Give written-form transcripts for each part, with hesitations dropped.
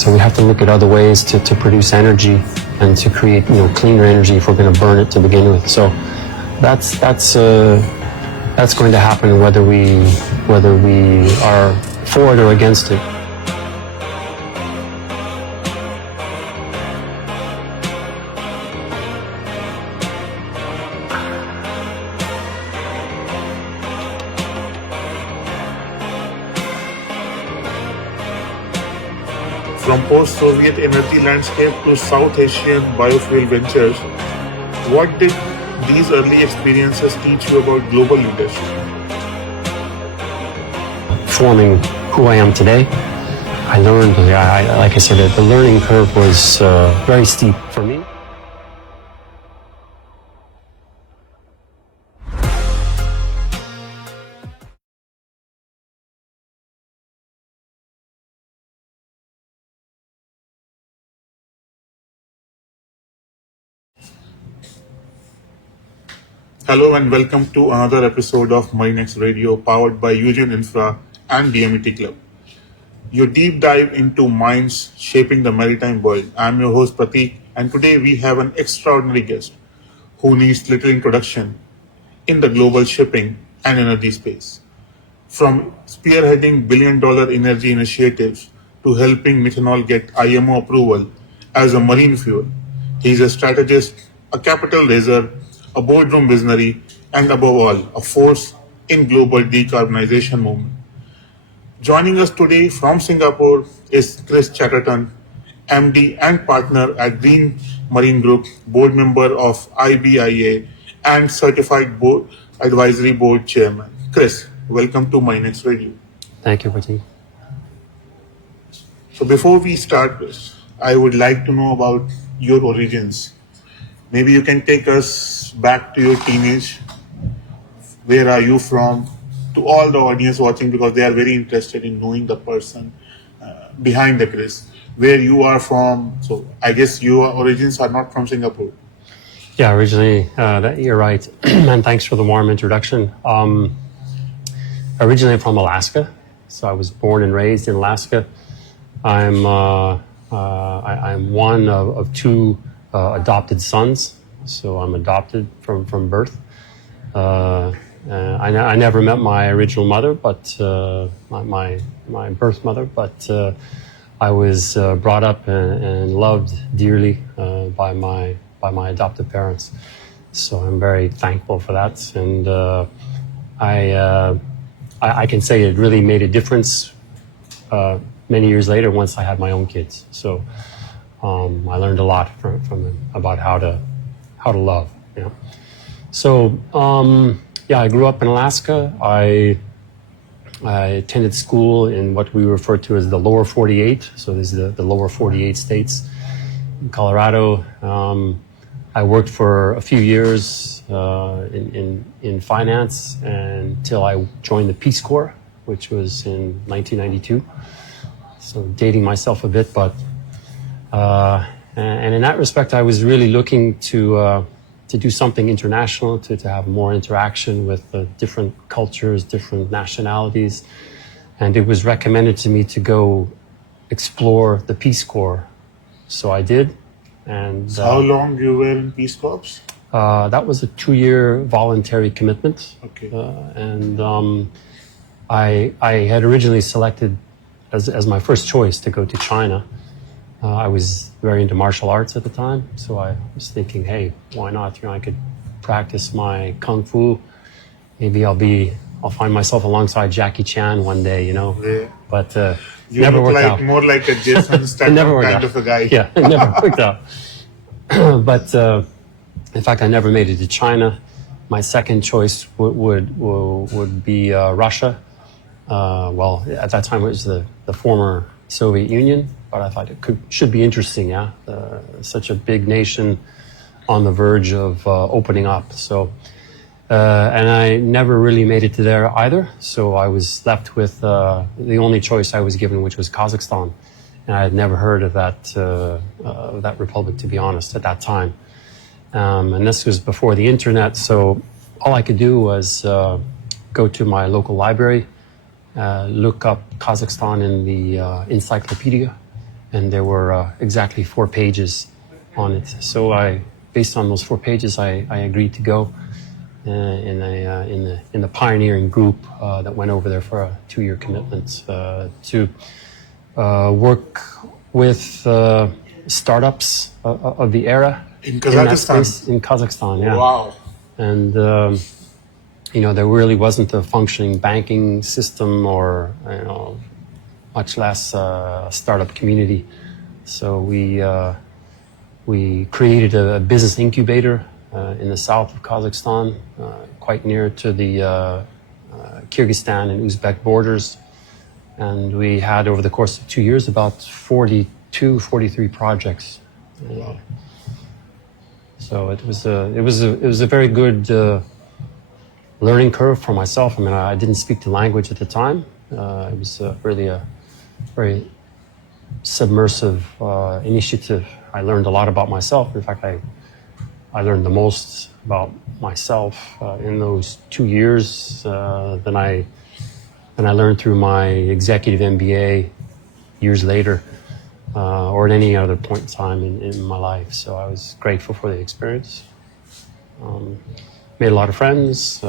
So we have to look at other ways to produce energy and to create, cleaner energy if we're going to burn it to begin with. So that's going to happen whether we are for it or against it. From post-Soviet energy landscape to South Asian biofuel ventures, what did these early experiences teach you about global leadership? Forming who I am today, I learned, like I said, the learning curve was very steep for me. Hello and welcome to another episode of MarineX Radio powered by Eugene Infra and Dmet Club. Your deep dive into minds shaping the maritime world. I'm your host Prateek, and today we have an extraordinary guest who needs little introduction in the global shipping and energy space. From spearheading billion-dollar energy initiatives to helping methanol get IMO approval as a marine fuel, he's a strategist, a capital raiser, a boardroom visionary, and above all, a force in global decarbonization movement. Joining us today from Singapore is Chris Chatterton, MD and partner at Green Marine Group, board member of IBIA, and certified board advisory board chairman. Chris, welcome to MarineX Radio. Thank you, Prateek. So before we start this, I would like to know about your origins. Maybe you can take us back to your teenage. Where are you from? To all the audience watching, because they are very interested in knowing the person behind the Chris. Where you are from. So I guess your origins are not from Singapore. Yeah, originally, you're right. And thanks for the warm introduction. Originally from Alaska. So I was born and raised in Alaska. I'm one of two adopted sons, so I'm adopted from birth. I never met my original mother, but my birth mother, but I was brought up and loved dearly by my adoptive parents. So I'm very thankful for that, and I can say it really made a difference many years later once I had my own kids. So I learned a lot from them about how to love. So I grew up in Alaska. I attended school in what we refer to as the lower 48. So this is the lower 48 states. In Colorado, I worked for a few years in finance until I joined the Peace Corps, which was in 1992. So dating myself a bit, but and in that respect, I was really looking to do something international, to have more interaction with different cultures, different nationalities. And it was recommended to me to go explore the Peace Corps. So I did. And so how long you were in Peace Corps? That was a 2-year voluntary commitment. Okay. I had originally selected as my first choice to go to China. I was very into martial arts at the time, so I was thinking, hey, why not? I could practice my kung fu. Maybe I'll find myself alongside Jackie Chan one day, Yeah. But you never look worked like out. More like a Jason Statham kind of a guy. Yeah, it never worked out. But in fact, I never made it to China. My second choice would be Russia. Well, at that time it was the former Soviet Union, but I thought it should be interesting, such a big nation on the verge of opening up. So, and I never really made it to there either. So I was left with the only choice I was given, which was Kazakhstan. And I had never heard of that republic, to be honest, at that time. And this was before the internet, so all I could do was go to my local library, look up Kazakhstan in the encyclopedia, and there were exactly 4 pages on it. So based on those 4 pages, I agreed to go in the pioneering group that went over there for a 2-year commitment to work with startups of the era in Kazakhstan. In Kazakhstan, yeah. Wow. And there really wasn't a functioning banking system or much less startup community. So we created a business incubator in the south of Kazakhstan, quite near to the Kyrgyzstan and Uzbek borders. And we had, over the course of 2 years, about 43 projects. So it was a very good learning curve for myself. I mean, I didn't speak the language at the time. It was really a very submersive initiative. I learned a lot about myself. In fact, I learned the most about myself in those 2 years than I learned through my executive MBA years later, or at any other point in time in my life. So I was grateful for the experience. Made a lot of friends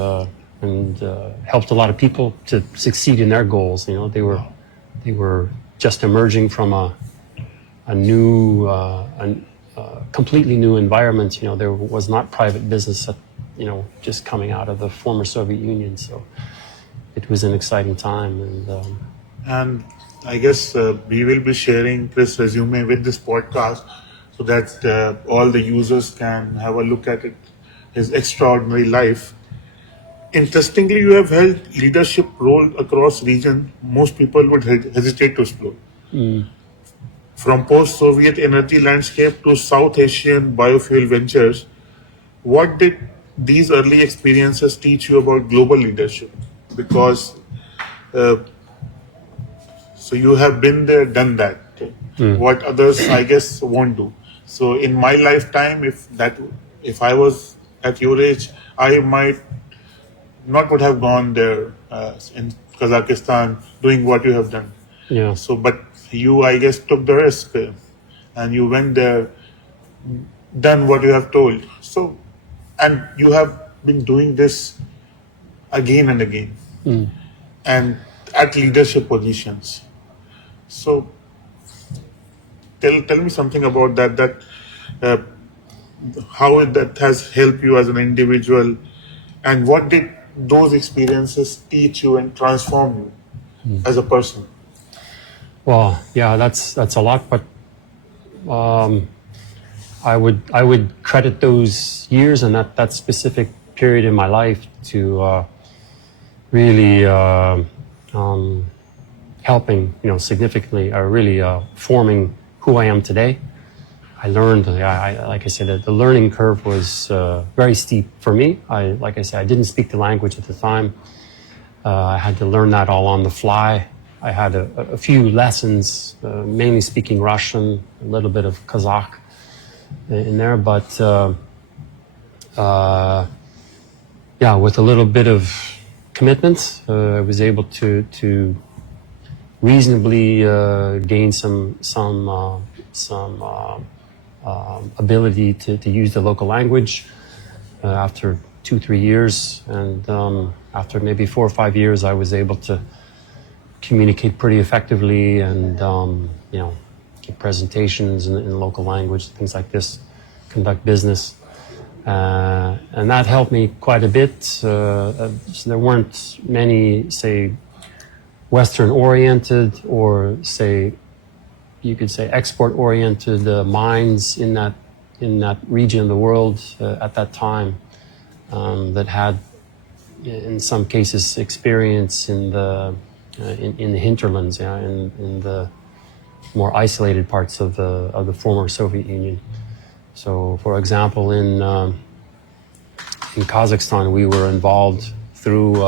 and helped a lot of people to succeed in their goals. They were just emerging from a completely new environment. There was not private business, just coming out of the former Soviet Union. So it was an exciting time. And I guess we will be sharing Chris' resume with this podcast so that all the users can have a look at it, his extraordinary life. Interestingly, you have held leadership role across region most people would hesitate to explore. From post-Soviet energy landscape to South Asian biofuel ventures, what did these early experiences teach you about global leadership? Because so you have been there, done that. What others, I guess, won't do. So in my lifetime, if I was at your age, I might not would have gone there in Kazakhstan doing what you have done. Yeah. So, but you, I guess, took the risk and you went there, done what you have told. So, and you have been doing this again and again, and at leadership positions. So, tell me something about that. How that has helped you as an individual, and what did those experiences teach you and transform you as a person? Well, yeah, that's a lot, but I would credit those years and that specific period in my life to really helping, significantly, or really forming who I am today. I learned, like I said, the learning curve was very steep for me. Like I said, I didn't speak the language at the time. I had to learn that all on the fly. I had a few lessons, mainly speaking Russian, a little bit of Kazakh in there, but with a little bit of commitment, I was able to reasonably gain some ability to use the local language after 2-3 years, and after maybe 4 or 5 years, I was able to communicate pretty effectively and give presentations in local language, things like this, conduct business, and that helped me quite a bit. So there weren't many, say, Western-oriented or, say, you could say export-oriented mines in that region of the world at that time that had, in some cases, experience in the hinterlands, in the more isolated parts of the former Soviet Union. So, for example, in Kazakhstan, we were involved through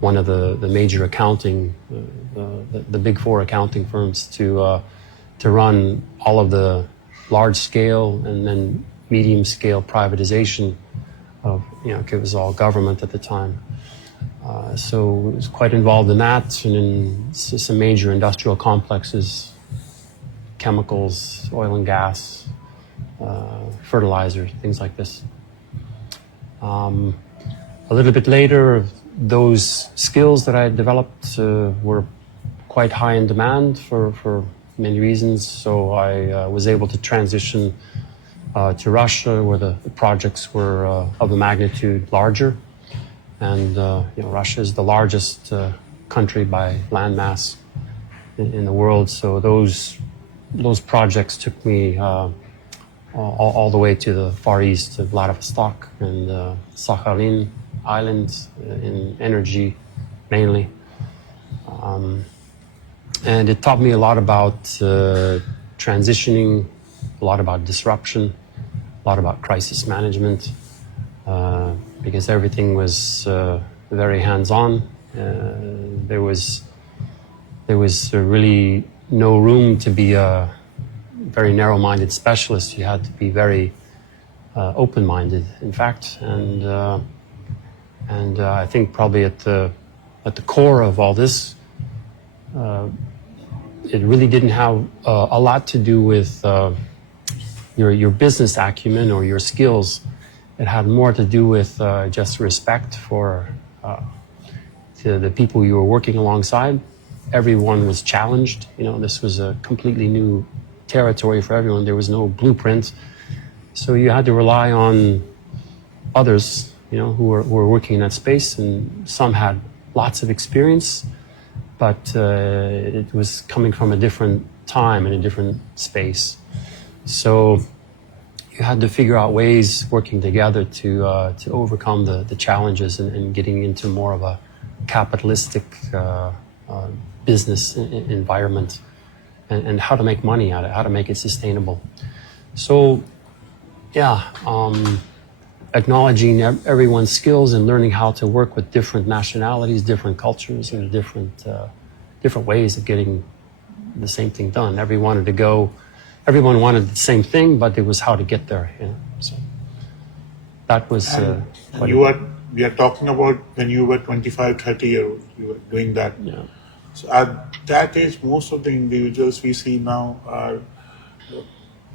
one of the major accounting, the big four accounting firms, to run all of the large-scale and then medium-scale privatization of, it was all government at the time. So I was quite involved in that and in some major industrial complexes chemicals, oil and gas, fertilizer, things like this. A little bit later, those skills that I had developed were quite high in demand for many reasons. So I was able to transition to Russia, where the projects were of a magnitude larger. And Russia is the largest country by landmass in the world. So those projects took me all the way to the Far East, to Vladivostok and Sakhalin Islands in energy mainly. And it taught me a lot about transitioning, a lot about disruption, a lot about crisis management, because everything was very hands-on. There was really no room to be a very narrow-minded specialist. You had to be very open-minded, in fact, and I think probably at the core of all this, it really didn't have a lot to do with your business acumen or your skills. It had more to do with just respect for the people you were working alongside. Everyone was challenged. This was a completely new territory for everyone. There was no blueprint. So you had to rely on others, who were working in that space, and some had lots of experience, but it was coming from a different time and a different space. So you had to figure out ways working together to overcome the challenges and getting into more of a capitalistic business environment, and how to make money out of it, how to make it sustainable. So, acknowledging everyone's skills and learning how to work with different nationalities, different cultures, and different ways of getting the same thing done. Everyone wanted the same thing, but it was how to get there. So that was. We are talking about when you were 25, 30 years old. You were doing that. Yeah. So at that age, most of the individuals we see now are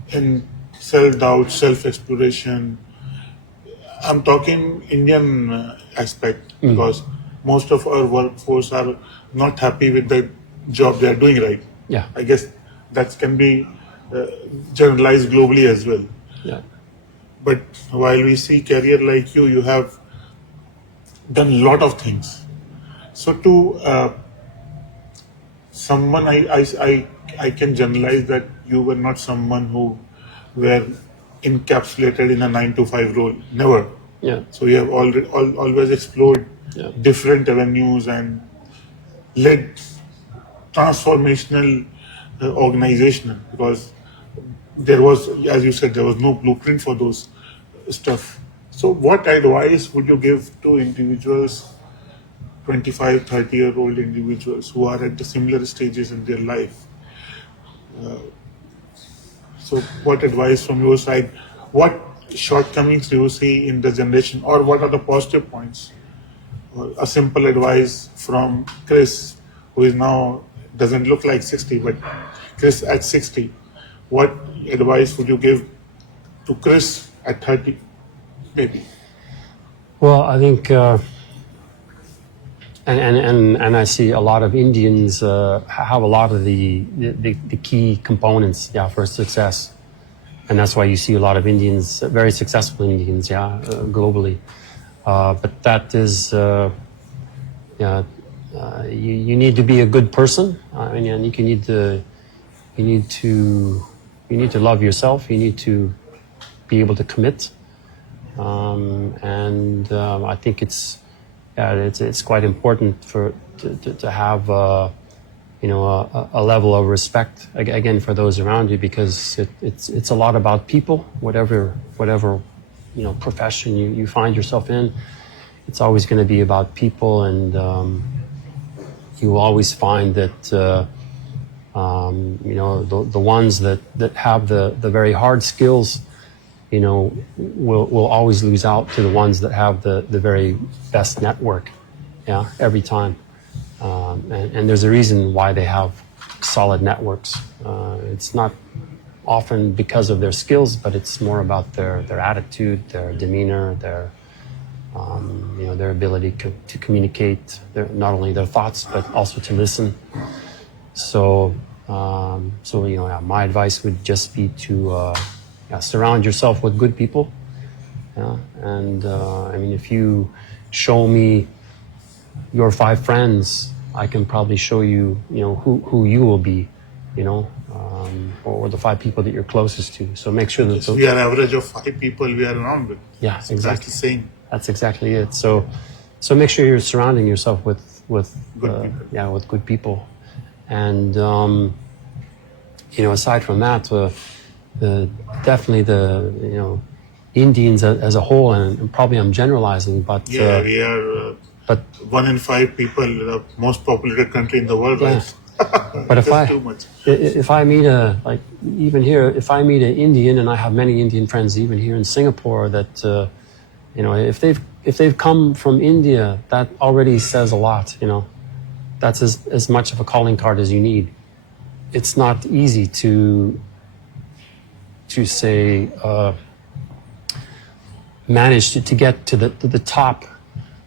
in self-doubt, self-exploration. I'm talking Indian aspect, because most of our workforce are not happy with the job they are doing, right? Yeah. I guess that can be generalized globally as well. Yeah. But while we see career like you have done a lot of things. So to someone, I can generalize that you were not someone who were encapsulated in a 9-to-5 role. Never. Yeah. So you have always explored different avenues and led transformational organization, because there was, as you said, there was no blueprint for those stuff. So what advice would you give to individuals, 25, 30-year-old individuals who are at the similar stages in their life? So what advice from your side? What shortcomings do you see in the generation, or what are the positive points? A simple advice from Chris, who is now, doesn't look like 60, but Chris at 60. What advice would you give to Chris at 30, maybe? Well, I think, and I see a lot of Indians have a lot of the key components, for success, and that's why you see a lot of Indians, very successful Indians, globally. But that is, you need to be a good person, and you need to love yourself. You need to be able to commit, and I think it's quite important to have a level of respect again for those around you, because it's a lot about people. Whatever profession you find yourself in, it's always going to be about people, and you will always find that the ones that have the very hard skills, will always lose out to the ones that have the very best network, every time. And there's a reason why they have solid networks. It's not often because of their skills, but it's more about their attitude, their demeanor, their their ability to communicate, not only their thoughts but also to listen. So my advice would just be to surround yourself with good people. And if you show me your 5 friends, I can probably show you, who you will be, or the 5 people that you're closest to. So make sure that we are average of 5 people we are around with. Yeah, so exactly. That's the same. That's exactly it. So make sure you're surrounding yourself with good people. With good people. And aside from that, definitely the Indians as a whole, and probably I'm generalizing, but we are. But 1 in 5 people, the most populated country in the world, right? But if I meet if I meet an Indian, and I have many Indian friends even here in Singapore, that if they've come from India, that already says a lot. That's as much of a calling card as you need. It's not easy to say manage to get to the top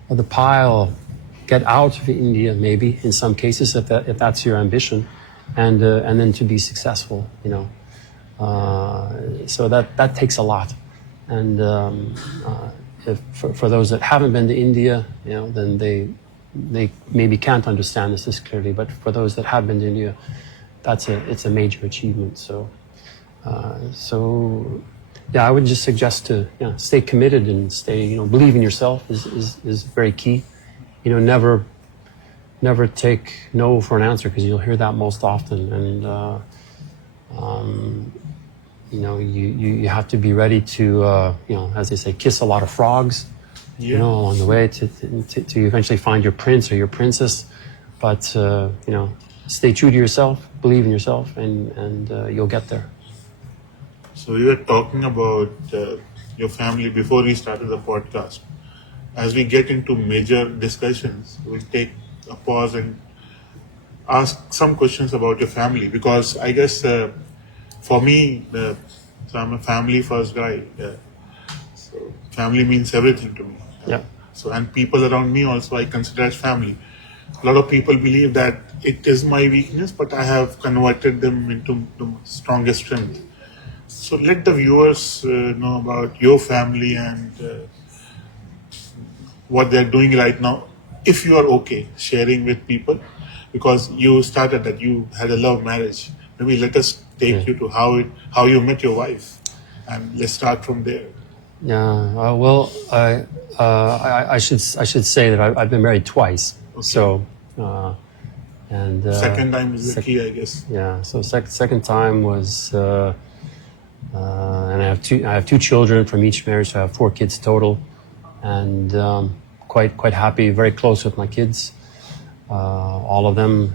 of the pile, get out of India maybe in some cases if that's your ambition, and then to be successful. So that takes a lot. And for those that haven't been to India, then they maybe can't understand this clearly. But for those that have been to India, it's a major achievement. So I would just suggest to stay committed and stay believe in yourself is very key. Never take no for an answer, because you'll hear that most often. And you have to be ready to as they say, kiss a lot of frogs. On the way to eventually find your prince or your princess. But stay true to yourself, believe in yourself, and you'll get there. So we were talking about your family before we started the podcast. As we get into major discussions, we'll take a pause and ask some questions about your family, because I guess for me, so I'm a family first guy. So family means everything to me. Yeah. So, and people around me also I consider as family. A lot of people believe that it is my weakness, but I have converted them into the strongest strength. So let the viewers know about your family and what they're doing right now, if you are okay sharing with people, because you started that you had a love marriage. Maybe let us take you to how you met your wife, and let's start from there. Yeah. Well, I should say that I've been married twice. Okay. So second time is the key, I guess. Yeah. So second time was, and I have 2 children from each marriage, so I have 4 kids total, and quite happy, very close with my kids, all of them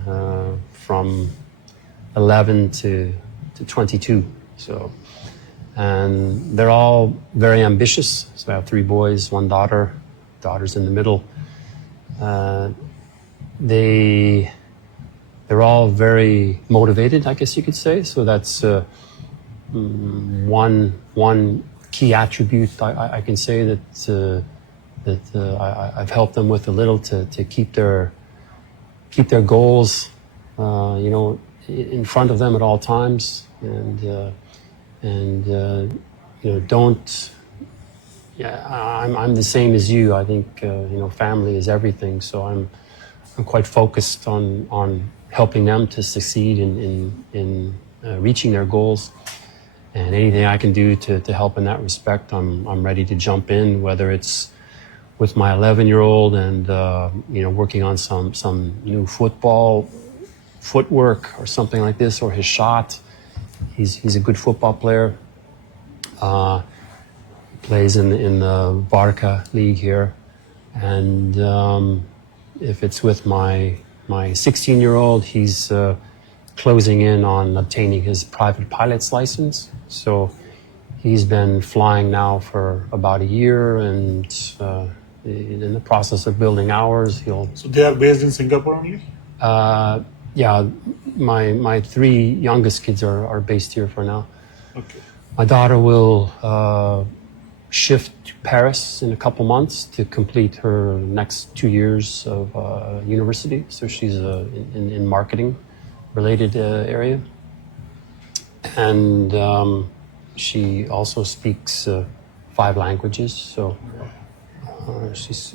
from 11 to 22. So, and they're all very ambitious. So I have 3 boys, 1 daughter. Daughter's in the middle. They're all very motivated, I guess you could say. So that's one key attribute I can say that I've helped them with a little to keep their goals, in front of them at all times, and don't. Yeah, I'm the same as you. I think family is everything. So I'm quite focused on helping them to succeed in reaching their goals, and anything I can do to help in that respect, I'm ready to jump in. Whether it's with my 11-year-old and working on some new footwork or something like this, or his shot. He's a good football player. Plays in the Barca league here, and if it's with my 16-year-old, he's closing in on obtaining his private pilot's license. So he's been flying now for about a year, and in the process of building hours. So they are based in Singapore only? Yeah, my three youngest kids are based here for now. Okay. My daughter will shift to Paris in a couple months to complete her next 2 years of university. So she's in marketing related area. And she also speaks 5 languages. So she's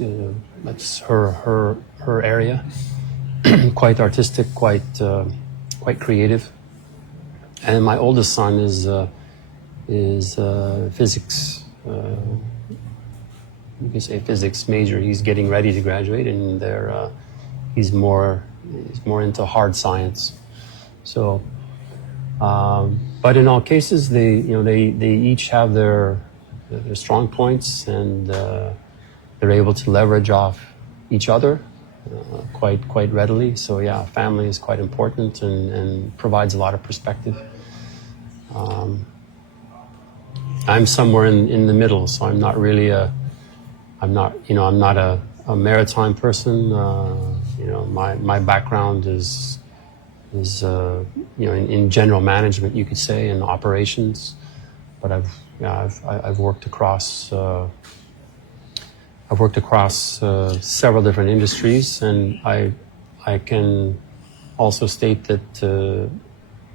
that's her area. Quite artistic, quite creative. And my oldest son is physics. You can say physics major. He's getting ready to graduate, and he's more into hard science. So, but in all cases, they each have their strong points, and they're able to leverage off each other quite readily. So yeah, family is quite important and provides a lot of perspective. I'm somewhere in the middle, so I'm not really I'm not a maritime person. My background is in general management, you could say, in operations. But I've worked across several different industries, and I can also state that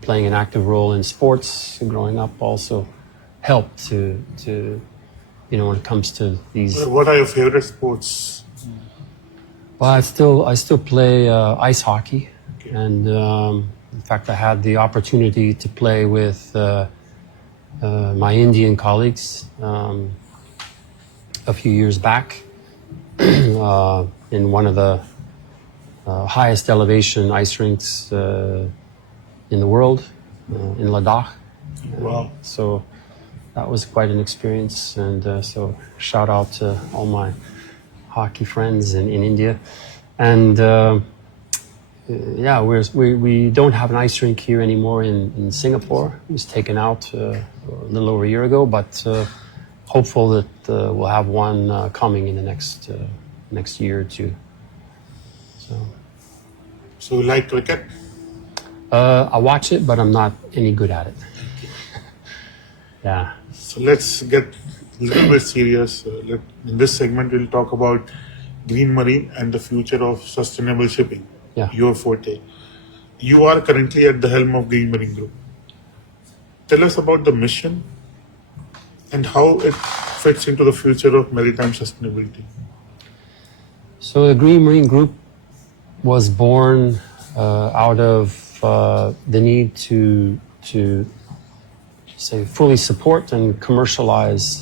playing an active role in sports growing up also helped to when it comes to these. What are your favorite sports? Well, I still play ice hockey, okay. And in fact, I had the opportunity to play with my Indian colleagues a few years back in one of the highest elevation ice rinks in the world, in Ladakh. Wow! So that was quite an experience, and so shout out to all my hockey friends in India. And we don't have an ice rink here anymore in Singapore. It was taken out a little over a year ago, but hopeful that we'll have one coming in the next year or two. So you like cricket? I watch it, but I'm not any good at it. Yeah. So let's get a little bit serious. In this segment, we'll talk about green marine and the future of sustainable shipping. Yeah. Your forte. You are currently at the helm of Green Marine Group. Tell us about the mission and how it fits into the future of maritime sustainability. So the Green Marine Group was born out of the need to fully support and commercialize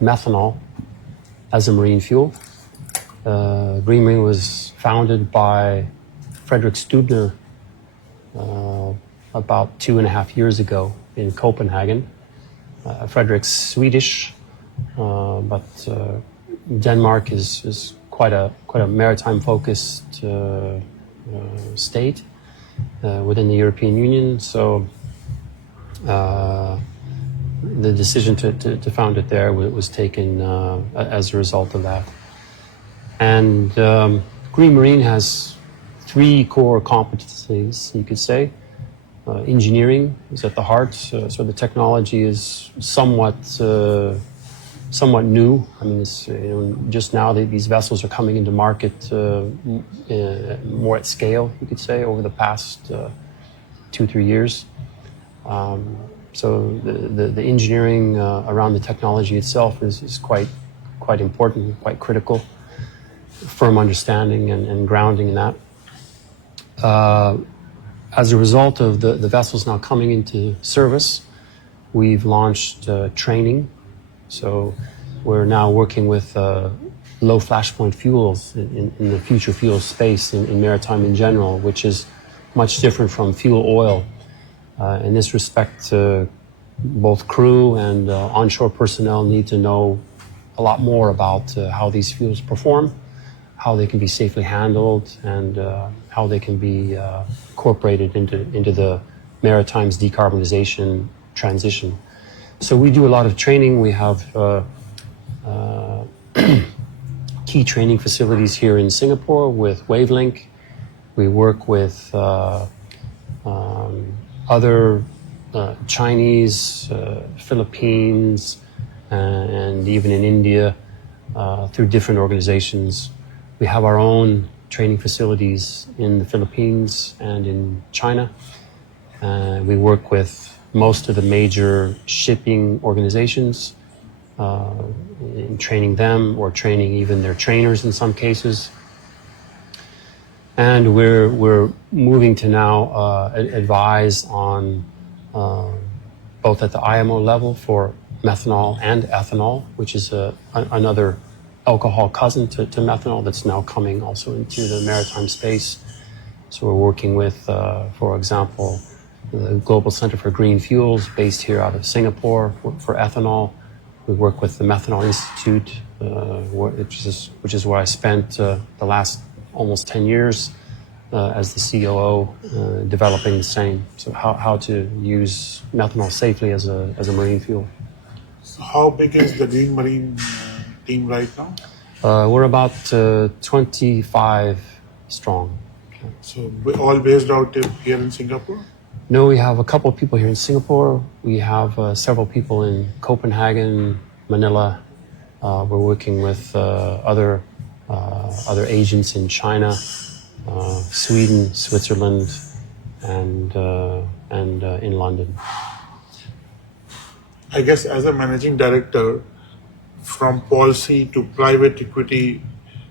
methanol as a marine fuel. Green Marine was founded by Frederick Stubner about 2.5 years ago in Copenhagen. Frederick's Swedish, but Denmark is quite a maritime-focused state within the European Union. So the decision to found it there was taken as a result of that. And Green Marine has 3 core competencies, you could say. Engineering is at the heart, so the technology is somewhat new. I mean, it's, just now these vessels are coming into market more at scale, you could say, over the past 2-3 years. So the engineering around the technology itself is quite important, quite critical. Firm understanding and grounding in that. As a result of the vessels now coming into service, we've launched training. So we're now working with low flashpoint fuels in the future fuel space in maritime in general, which is much different from fuel oil. In this respect, both crew and onshore personnel need to know a lot more about how these fuels perform, how they can be safely handled, and how they can be incorporated into the maritime's decarbonization transition. So we do a lot of training. We have key training facilities here in Singapore with Wavelink. We work with other Chinese, Philippines, and even in India through different organizations. We have our own training facilities in the Philippines and in China. We work with most of the major shipping organizations in training them or training even their trainers in some cases. And we're moving to now advise on both at the IMO level for methanol and ethanol, which is another alcohol cousin to methanol that's now coming also into the maritime space. So we're working with, for example, the Global Center for Green Fuels based here out of Singapore for ethanol. We work with the Methanol Institute, which is where I spent the last almost 10 years as the COO, developing the same. So how to use methanol safely as a marine fuel. So how big is the Green Marine team right now? We're about 25 strong. So all based out here in Singapore? No, we have a couple of people here in Singapore. We have several people in Copenhagen, Manila. We're working with other agents in China, Sweden, Switzerland, and in London. I guess as a managing director, from policy to private equity,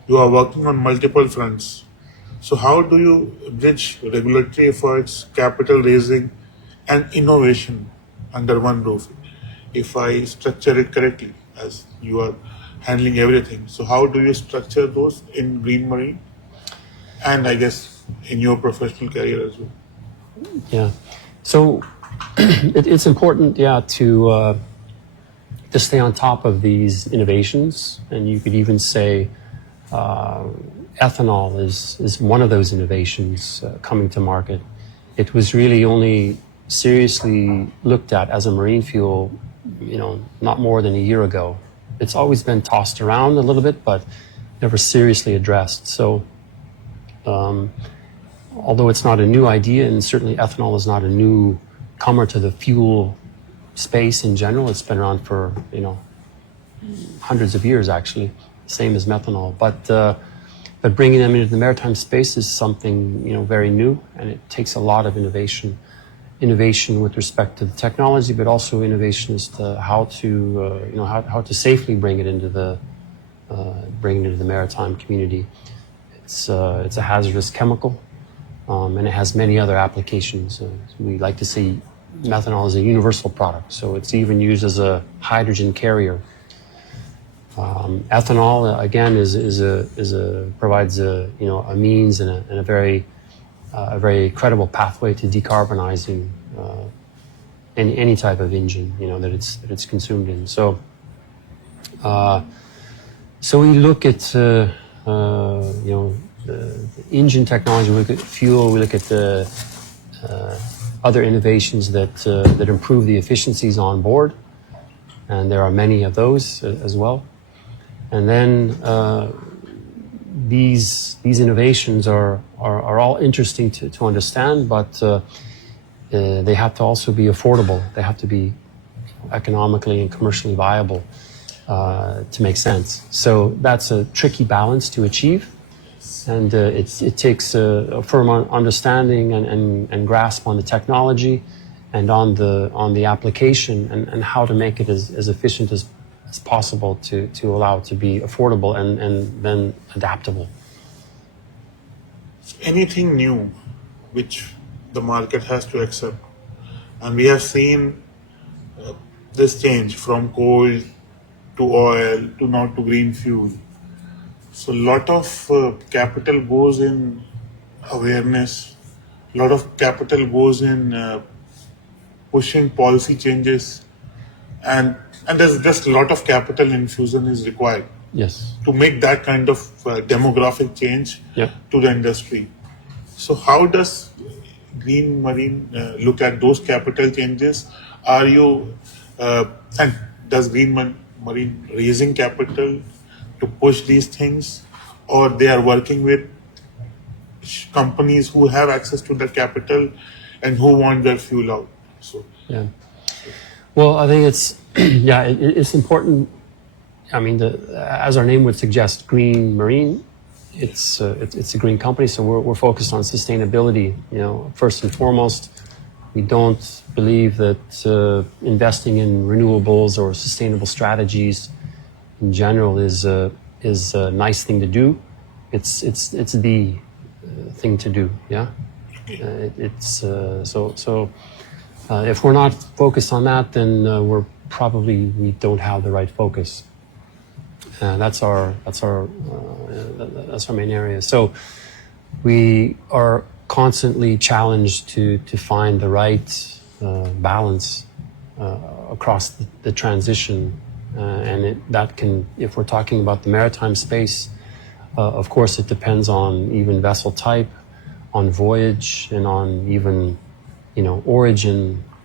you are working on multiple fronts. So how do you bridge regulatory efforts, capital raising, and innovation under one roof? If I structure it correctly, as you are handling everything. So how do you structure those in Green Marine? And I guess in your professional career as well? Yeah. So it's important, to stay on top of these innovations. And you could even say ethanol is one of those innovations coming to market. It was really only seriously looked at as a marine fuel, not more than a year ago. It's always been tossed around a little bit, but never seriously addressed. So although it's not a new idea, and certainly ethanol is not a newcomer to the fuel space in general, it's been around for, hundreds of years actually, same as methanol. But bringing them into the maritime space is something, very new, and it takes a lot of innovation with respect to the technology, but also innovation as to how to safely bring it into the maritime community. It's a hazardous chemical, and it has many other applications. We like to say methanol is a universal product, so it's even used as a hydrogen carrier. Ethanol again provides a means and a very credible pathway to decarbonizing any type of engine that it's consumed in. So we look at the engine technology, we look at fuel, we look at the other innovations that improve the efficiencies on board, and there are many of those as well. And then these innovations are all interesting to understand, but they have to also be affordable. They have to be economically and commercially viable to make sense. So that's a tricky balance to achieve, and it takes a firm understanding and grasp on the technology and on the application and how to make it as efficient as possible to allow it to be affordable and then adaptable. Anything new which the market has to accept, and we have seen this change from coal to oil to now to green fuel. So a lot of capital goes in awareness, a lot of capital goes in pushing policy changes, and there's just a lot of capital infusion is required. Yes. To make that kind of demographic change to the industry. So how does Green Marine look at those capital changes? Are you and does Green Marine raising capital to push these things, or they are working with companies who have access to the capital and who want their fuel out. So yeah. Well, I think it's it's important. I mean, as our name would suggest, Green Marine. It's a green company, so we're focused on sustainability. First and foremost, we don't believe that investing in renewables or sustainable strategies in general is a nice thing to do. It's the thing to do. Yeah. If we're not focused on that, then we don't have the right focus. That's our main area. So we are constantly challenged to find the right balance across the transition, and if we're talking about the maritime space, of course it depends on even vessel type, on voyage, and on even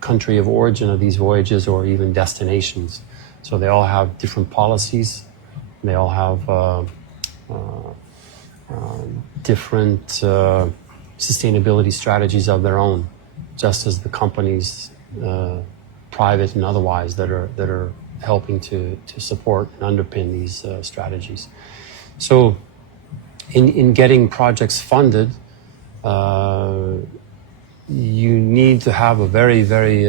country of origin of these voyages, or even destinations. So they all have different policies. They all have different sustainability strategies of their own, just as the companies, private and otherwise, that are helping to support and underpin these strategies. So, in getting projects funded, you need to have a very, very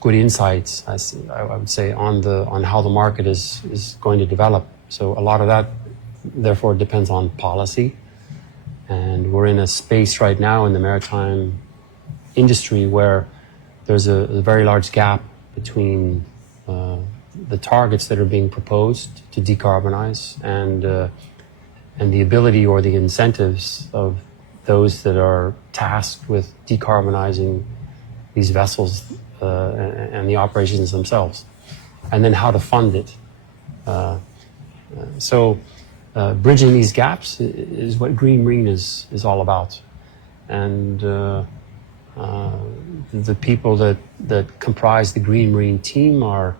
good insights, I would say, on how the market is going to develop. So a lot of that, therefore, depends on policy. And we're in a space right now in the maritime industry where there's a very large gap between the targets that are being proposed to decarbonize and the ability or the incentives of those that are tasked with decarbonizing these vessels and the operations themselves, and then how to fund it. So bridging these gaps is what Green Marine is all about. And the people that comprise the Green Marine team are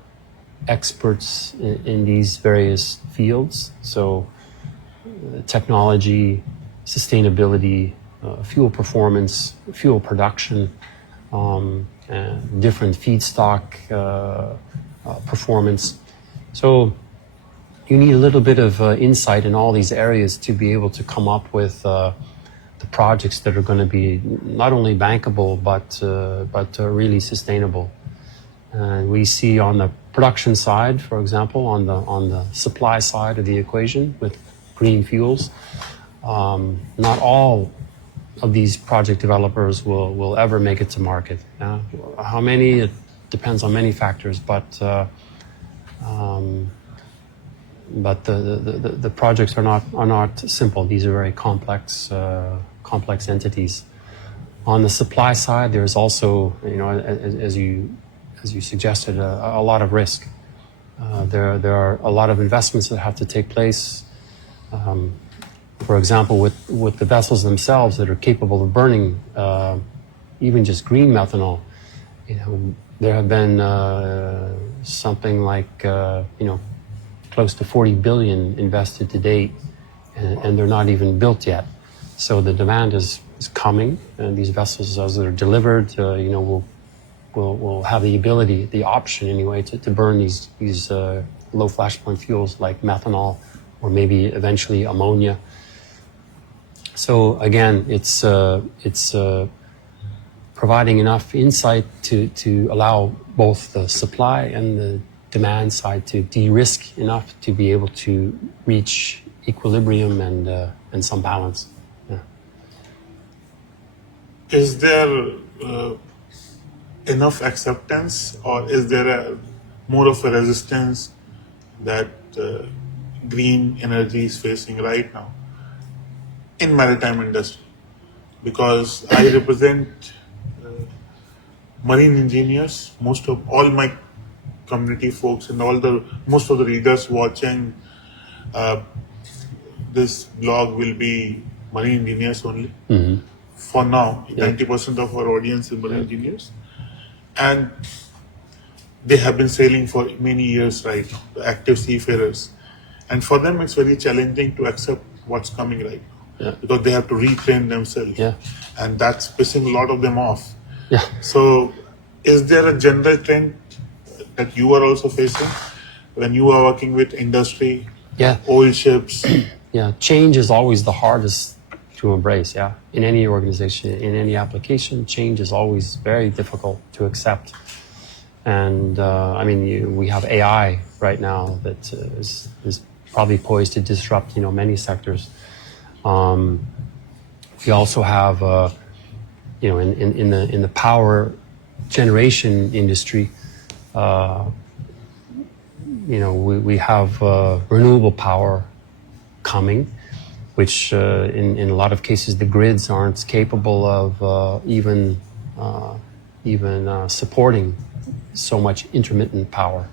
experts in these various fields. So technology, sustainability, fuel performance, fuel production, different feedstock performance. So you need a little bit of insight in all these areas to be able to come up with the projects that are going to be not only bankable but really sustainable. And we see on the production side, for example, on the supply side of the equation with green fuels, not all of these project developers will ever make it to market. How many? It depends on many factors, but the projects are not simple. These are very complex entities. On the supply side, there's also, as you suggested, a lot of risk. There are a lot of investments that have to take place. For example, with the vessels themselves that are capable of burning even just green methanol, there have been something like close to 40 billion invested to date, and they're not even built yet. So the demand is coming, and these vessels, as they're delivered, will have the ability, the option anyway, to burn these low flashpoint fuels like methanol or maybe eventually ammonia. So again, it's providing enough insight to allow both the supply and the demand side to de-risk enough to be able to reach equilibrium and some balance. Yeah. Is there enough acceptance, or is there more of a resistance that green energy is facing right now in maritime industry? Because I represent marine engineers. Most of all my community folks and most of the readers watching this blog will be marine engineers only. Mm-hmm. For now, 90% of our audience is marine engineers, and they have been sailing for many years right now, the active seafarers. And for them, it's very challenging to accept what's coming right now. because they have to retrain themselves. Yeah. And that's pissing a lot of them off. Yeah. So is there a general trend that you are also facing when you are working with industry, Yeah. old ships? Yeah. Change is always the hardest to embrace. Yeah. In any organization, in any application, change is always very difficult to accept. And we have AI right now that is probably poised to disrupt, many sectors. We also have, in the power generation industry, we have renewable power coming, which in a lot of cases the grids aren't capable of even supporting so much intermittent power,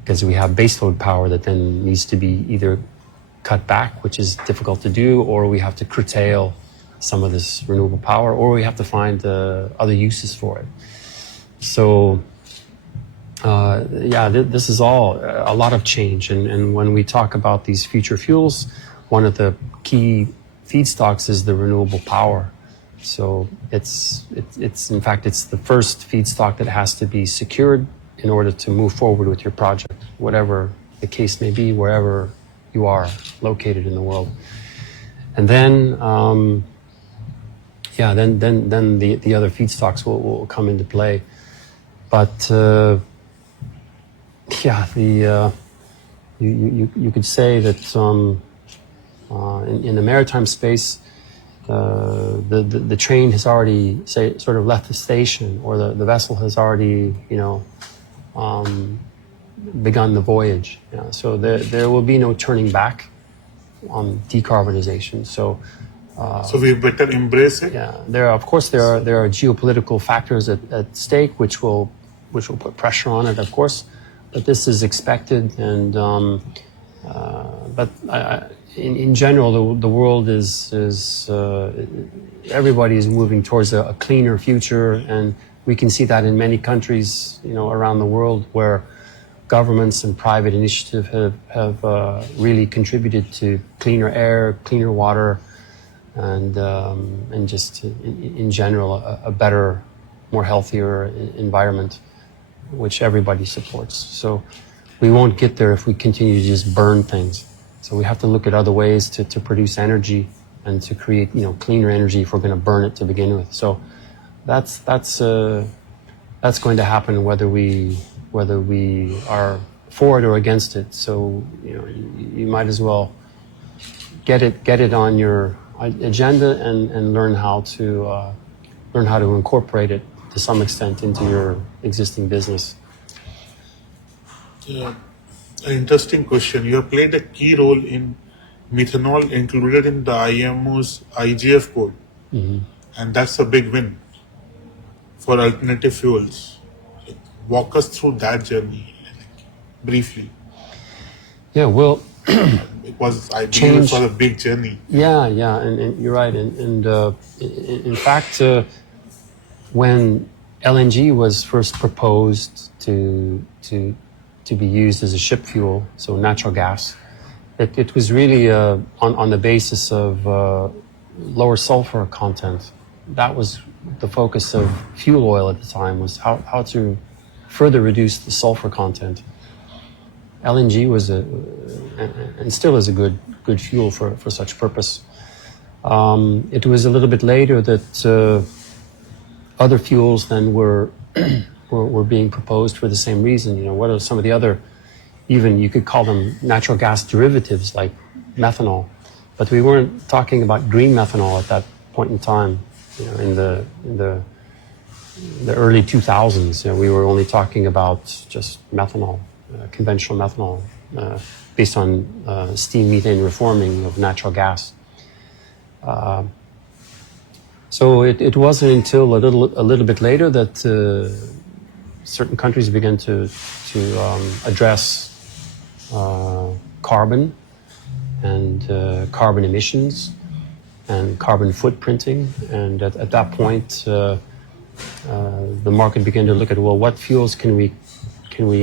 because we have baseload power that then needs to be either cut back, which is difficult to do, or we have to curtail some of this renewable power, or we have to find other uses for it. So this is all a lot of change. And when we talk about these future fuels, one of the key feedstocks is the renewable power. So it's in fact, it's the first feedstock that has to be secured in order to move forward with your project, whatever the case may be, wherever you are located in the world. And then, then the other feedstocks will come into play. But you could say that in the maritime space, the train has already sort of left the station, or the vessel has already begun the voyage. Yeah. So there will be no turning back on decarbonization. So we better embrace it. Yeah, there are geopolitical factors at stake which will put pressure on it, of course, but this is expected. And in general, the world is everybody is moving towards a cleaner future, and we can see that in many countries, around the world, where governments and private initiative have really contributed to cleaner air, cleaner water, and just in general a better, more healthier environment, which everybody supports. So we won't get there if we continue to just burn things. So we have to look at other ways to produce energy and to create cleaner energy if we're going to burn it to begin with. So that's going to happen whether we are for it or against it. So you might as well get it on your agenda and learn how to incorporate it to some extent into your existing business. Yeah. An interesting question. You have played a key role in methanol included in the IMO's IGF code, and that's a big win for alternative fuels. Walk us through that journey briefly. Yeah, well, it was a big journey. Yeah, and you're right. And in fact, when LNG was first proposed to be used as a ship fuel, so natural gas, it was really on the basis of lower sulfur content. That was the focus of fuel oil at the time, was how to further reduce the sulfur content. LNG was and still is a good fuel for such purpose. It was a little bit later that other fuels then were being proposed for the same reason. What are some of the other, even you could call them natural gas derivatives like methanol, but we weren't talking about green methanol at that point in time. In the early 2000s, we were only talking about just methanol, conventional methanol, based on steam methane reforming of natural gas. So it wasn't until a little bit later that certain countries began to address carbon and carbon emissions and carbon footprinting, and at that point the market began to look at, well, what fuels can we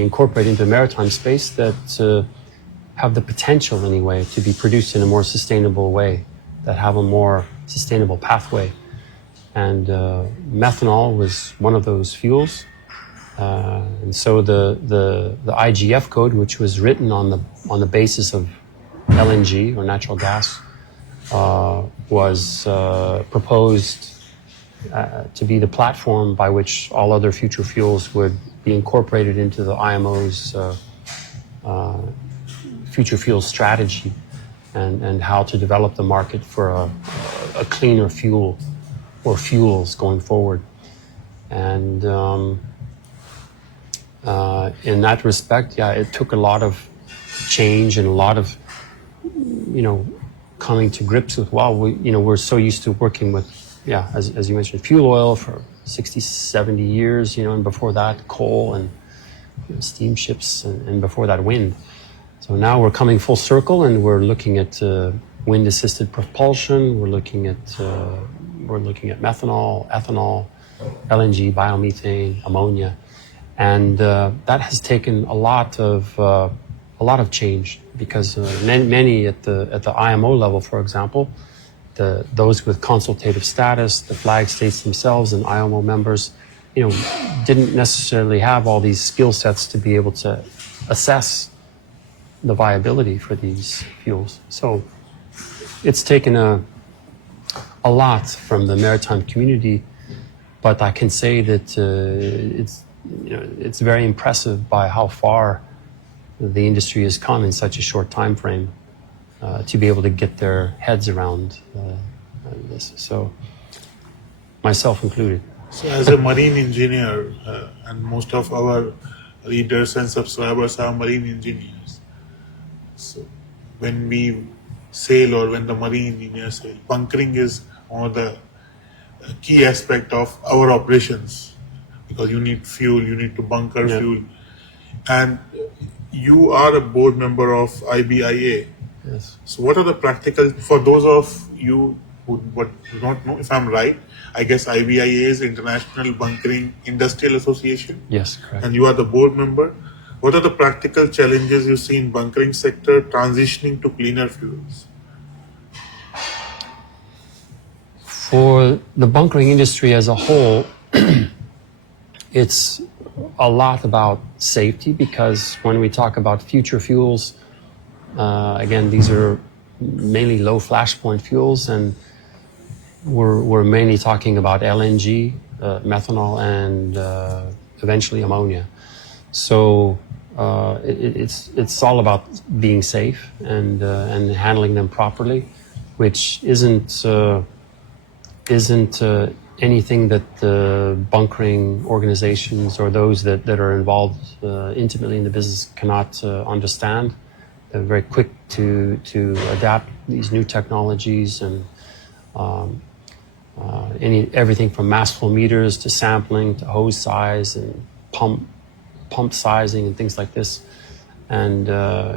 incorporate into the maritime space that have the potential anyway to be produced in a more sustainable way that have a more sustainable pathway. And methanol was one of those fuels. And so the IGF code, which was written on the basis of LNG or natural gas, was proposed to be the platform by which all other future fuels would be incorporated into the IMO's future fuel strategy, and how to develop the market for a cleaner fuel or fuels going forward. And in that respect, it took a lot of change and a lot of, coming to grips with, we're so used to working with, as you mentioned, fuel oil for 60, 70 years, and before that, coal and steamships, and before that, wind. So now we're coming full circle, and we're looking at wind-assisted propulsion. We're looking at methanol, ethanol, LNG, biomethane, ammonia, and that has taken a lot of change, because many at the IMO level, for example, those with consultative status, the flag states themselves, and IMO members, didn't necessarily have all these skill sets to be able to assess the viability for these fuels. So it's taken a lot from the maritime community, but I can say that it's very impressive by how far the industry has come in such a short time frame, to be able to get their heads around this. So, myself included. So, as a marine engineer, and most of our readers and subscribers are marine engineers. So, when we sail, or when the marine engineers sail, bunkering is one of the key aspect of our operations, because you need fuel, you need to bunker fuel, and you are a board member of IBIA. Yes. So what are the practical, for those of you who do not know, if I'm right, I guess IBIA is International Bunkering Industrial Association. Yes, correct. And you are the board member. What are the practical challenges you see in bunkering sector transitioning to cleaner fuels? For the bunkering industry as a whole, it's a lot about safety, because when we talk about future fuels, again, these are mainly low flashpoint fuels, and we're mainly talking about LNG, methanol, and eventually ammonia. So it's all about being safe and handling them properly, which isn't anything that the bunkering organizations or those that are involved intimately in the business cannot understand. They're very quick to adapt these new technologies, and everything from mass flow meters to sampling to hose size and pump sizing and things like this. And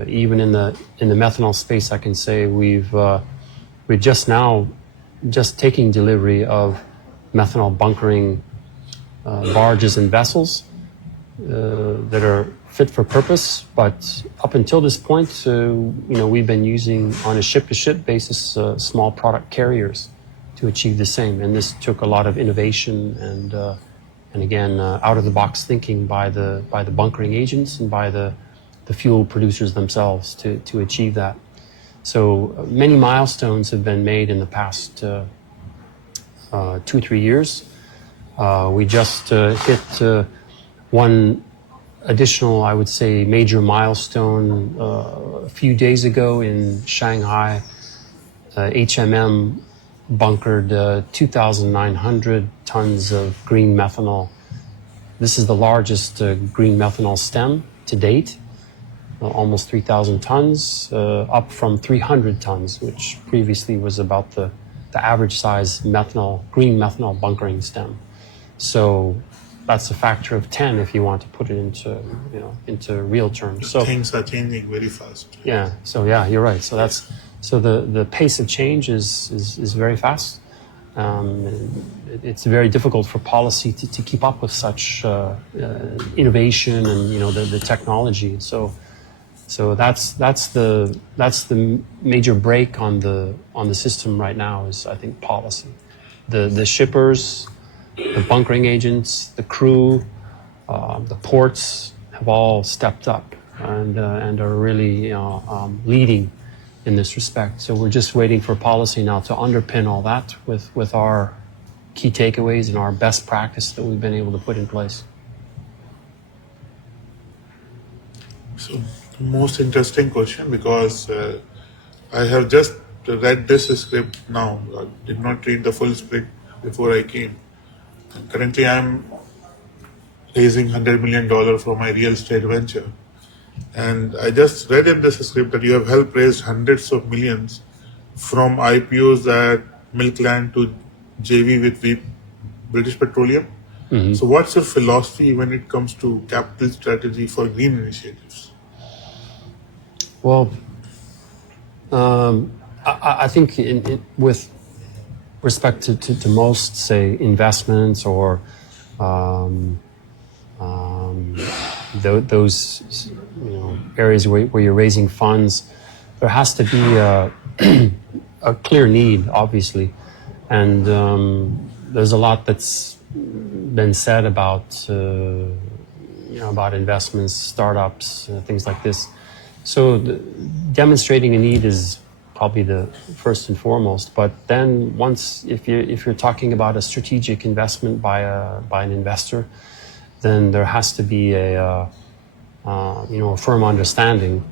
even in the methanol space, I can say we're just taking delivery of methanol bunkering barges and vessels that are fit for purpose. But up until this point, we've been using on a ship-to-ship basis small product carriers to achieve the same. And this took a lot of innovation and again out-of-the-box thinking by the bunkering agents and by the fuel producers themselves to achieve that. So many milestones have been made in the past 2-3 years. We just hit one additional, I would say, major milestone a few days ago in Shanghai. HMM bunkered 2,900 tons of green methanol. This is the largest green methanol stem to date. Almost 3,000 tons, up from 300 tons, which previously was about the average size green methanol bunkering stem. So that's a factor of 10 if you want to put it into real terms. So things are changing very fast. Yeah. So yeah, you're right. So the pace of change is very fast. It's very difficult for policy to keep up with such innovation and the technology. So So that's the major break on the system right now is, I think, policy. The shippers, the bunkering agents, the crew, the ports have all stepped up and are really leading in this respect. So we're just waiting for policy now to underpin all that with our key takeaways and our best practice that we've been able to put in place. So, most interesting question, because I have just read this script now. I did not read the full script before I came. And currently, I'm raising $100 million for my real estate venture. And I just read in this script that you have helped raise hundreds of millions from IPOs at Milkland to JV with British Petroleum. Mm-hmm. So what's your philosophy when it comes to capital strategy for green initiatives? Well, I think with respect to most, say, investments or those areas where you're raising funds, there has to be a clear need, obviously, and there's a lot that's been said about about investments, startups, things like this. So demonstrating a need is probably the first and foremost. But then once, if you're talking about a strategic investment by an investor, then there has to be a firm understanding,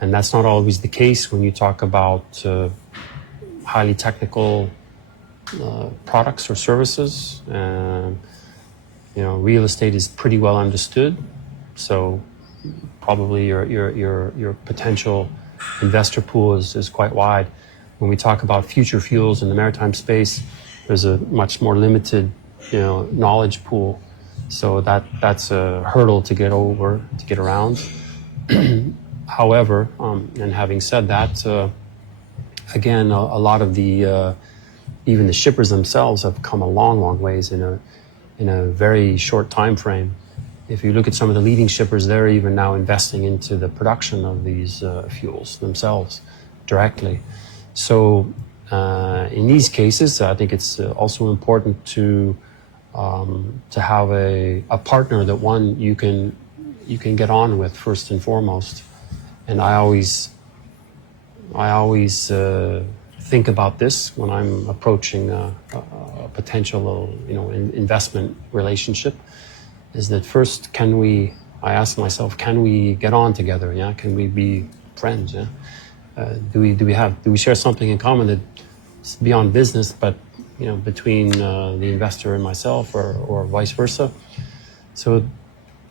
and that's not always the case when you talk about highly technical products or services. Real estate is pretty well understood, so probably your potential investor pool is quite wide. When we talk about future fuels in the maritime space, there's a much more limited knowledge pool. So that's a hurdle to get over, to get around. However, and having said that, again, a lot of the even the shippers themselves have come a long ways in a very short time frame. If you look at some of the leading shippers, they're even now investing into the production of these fuels themselves directly. So in these cases, I think it's also important to have a partner that you can get on with first and foremost. And I always think about this when I'm approaching a potential investment relationship. Is that first, I ask myself, can we get on together? Yeah, can we be friends? Yeah, do we share something in common that's beyond business, but between the investor and myself, or vice versa? So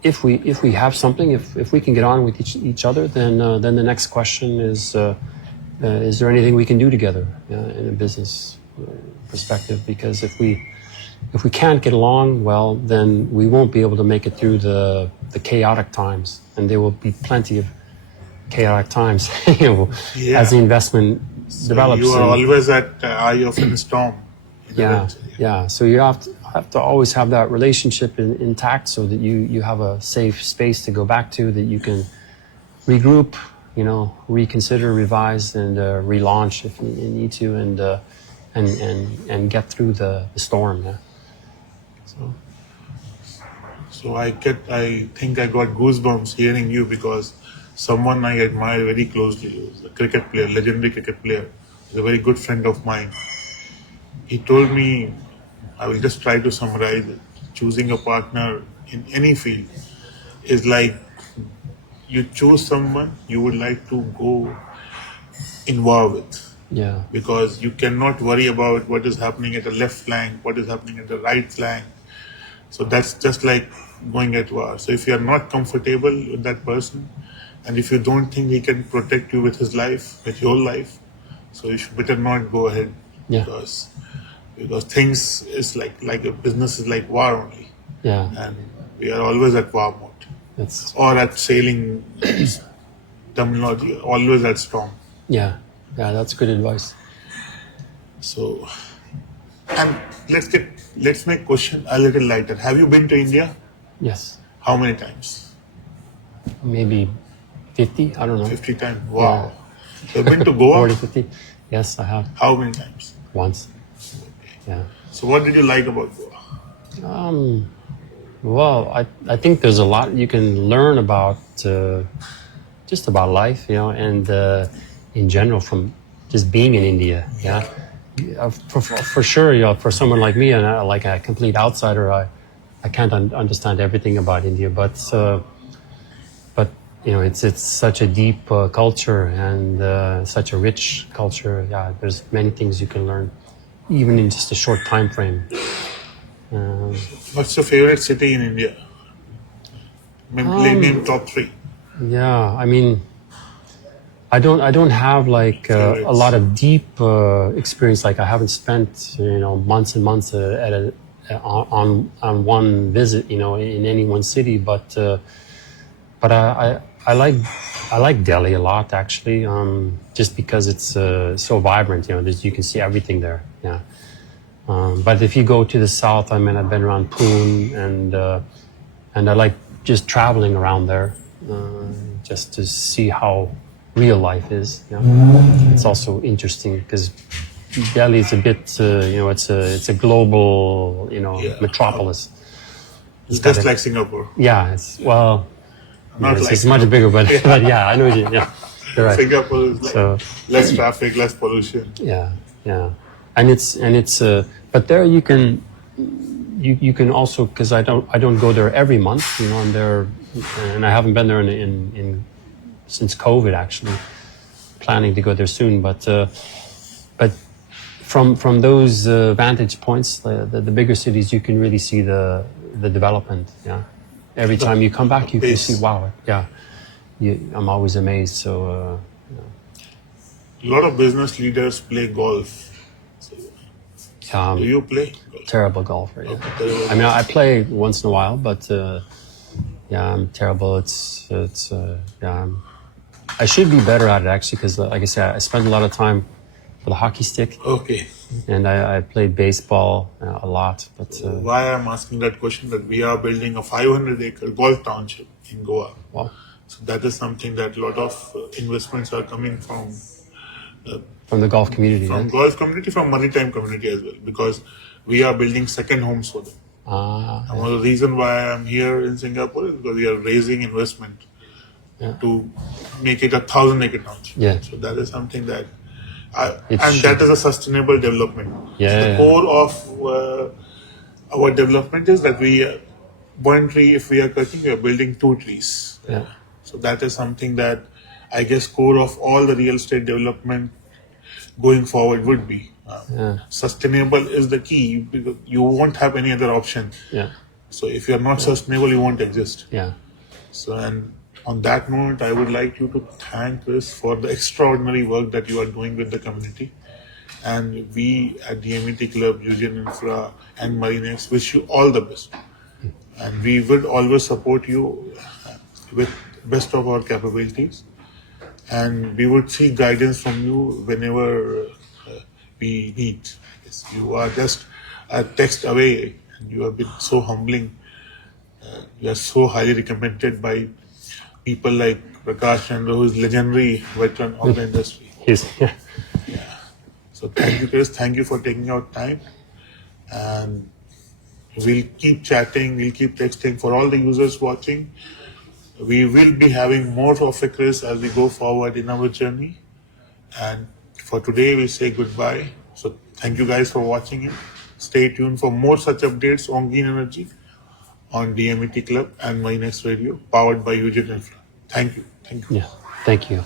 if we have something, if we can get on with each other, then the next question is there anything we can do together in a business perspective? Because if we can't get along, well, then we won't be able to make it through the chaotic times, and there will be plenty of chaotic times as the investment develops. You are always at the eye of a storm. Yeah. So you have to always have that relationship intact, so that you have a safe space to go back to, that you can regroup, reconsider, revise, and relaunch if you need to, and get through the storm. Yeah. So I think I got goosebumps hearing you, because someone I admire very closely is a cricket player, legendary cricket player, is a very good friend of mine. He told me, I will just try to summarize it, choosing a partner in any field is like you choose someone you would like to go in war with. Yeah. Because you cannot worry about what is happening at the left flank, what is happening at the right flank. So that's just like going at war. So if you are not comfortable with that person, and if you don't think he can protect you with his life, with your life, so you should better not go ahead. Yeah. Because things is like a business is like war only. Yeah. And we are always at war mode. Or at sailing terminology, always at storm. Yeah, that's good advice. So, and let's make question a little lighter. Have you been to India? Yes. How many times? Maybe 50, I don't know. 50 times. Wow. You've been to Goa? 40, 50. Yes, I have. How many times? Once. Yeah. So what did you like about Goa? Well, I think there's a lot you can learn about, just about life, and in general from just being in India. Yeah. For sure, for someone like me and like a complete outsider, I can't understand everything about India, but it's such a deep culture and such a rich culture. Yeah, there's many things you can learn, even in just a short time frame. What's your favorite city in India? Name top 3. Yeah, I mean, I don't have like a lot of deep experience. Like I haven't spent months and months on one visit in any one city. But I like Delhi a lot actually. Just because it's so vibrant. You can see everything there. Yeah. But if you go to the south, I've been around Pune and I like just traveling around there just to see how real life is. It's also interesting because Delhi is a bit, it's a global, metropolis. It's just like Singapore. Yeah, it's It's much bigger, but yeah, I know what you. Yeah, you're right. Singapore is like less traffic, less pollution. Yeah, and it's but there you can also, because I don't go there every month, and I haven't been there in since COVID actually, planning to go there soon, but from those vantage points, the bigger cities, you can really see the development. Yeah, every time you come back, you can see, wow, yeah, I'm always amazed. So a lot of business leaders play golf. Do you play golf? Terrible golfer. Yeah. Okay, I play once in a while, but I'm terrible. I should be better at it actually, because like I said, I spend a lot of time with a hockey stick. Okay. And I played baseball a lot. But why I'm asking that question, that we are building a 500-acre golf township in Goa. Wow. So that is something that a lot of investments are coming from the golf community. From golf community, from Maritime community as well, because we are building second homes for them. And one of the reasons why I'm here in Singapore is because we are raising investment to make it a 1,000-acre township. Yeah. So that is something that, that is a sustainable development. Yeah. The core of our development is that one tree, if we are cutting, we are building 2 trees. Yeah. So that is something that I guess core of all the real estate development going forward would be. Sustainable is the key, because you won't have any other option. Yeah. So if you're not sustainable, you won't exist. Yeah. So, and on that note, I would like you to thank Chris for the extraordinary work that you are doing with the community. And we at Dmet Club, Eugene Infra and MarineX wish you all the best. And we will always support you with best of our capabilities. And we would seek guidance from you whenever we need. Yes, you are just a text away, and you have been so humbling. You are so highly recommended by people like Prakash, and who is legendary veteran of the industry. Yeah. So thank you, Chris. Thank you for taking out time. And we'll keep chatting, we'll keep texting. For all the users watching, we will be having more of a Chris as we go forward in our journey. And for today, we say goodbye. So thank you guys for watching it. Stay tuned for more such updates on green energy on Dmet Club and MarineX Radio, powered by Eugene Infra. Thank you. Yeah. Thank you.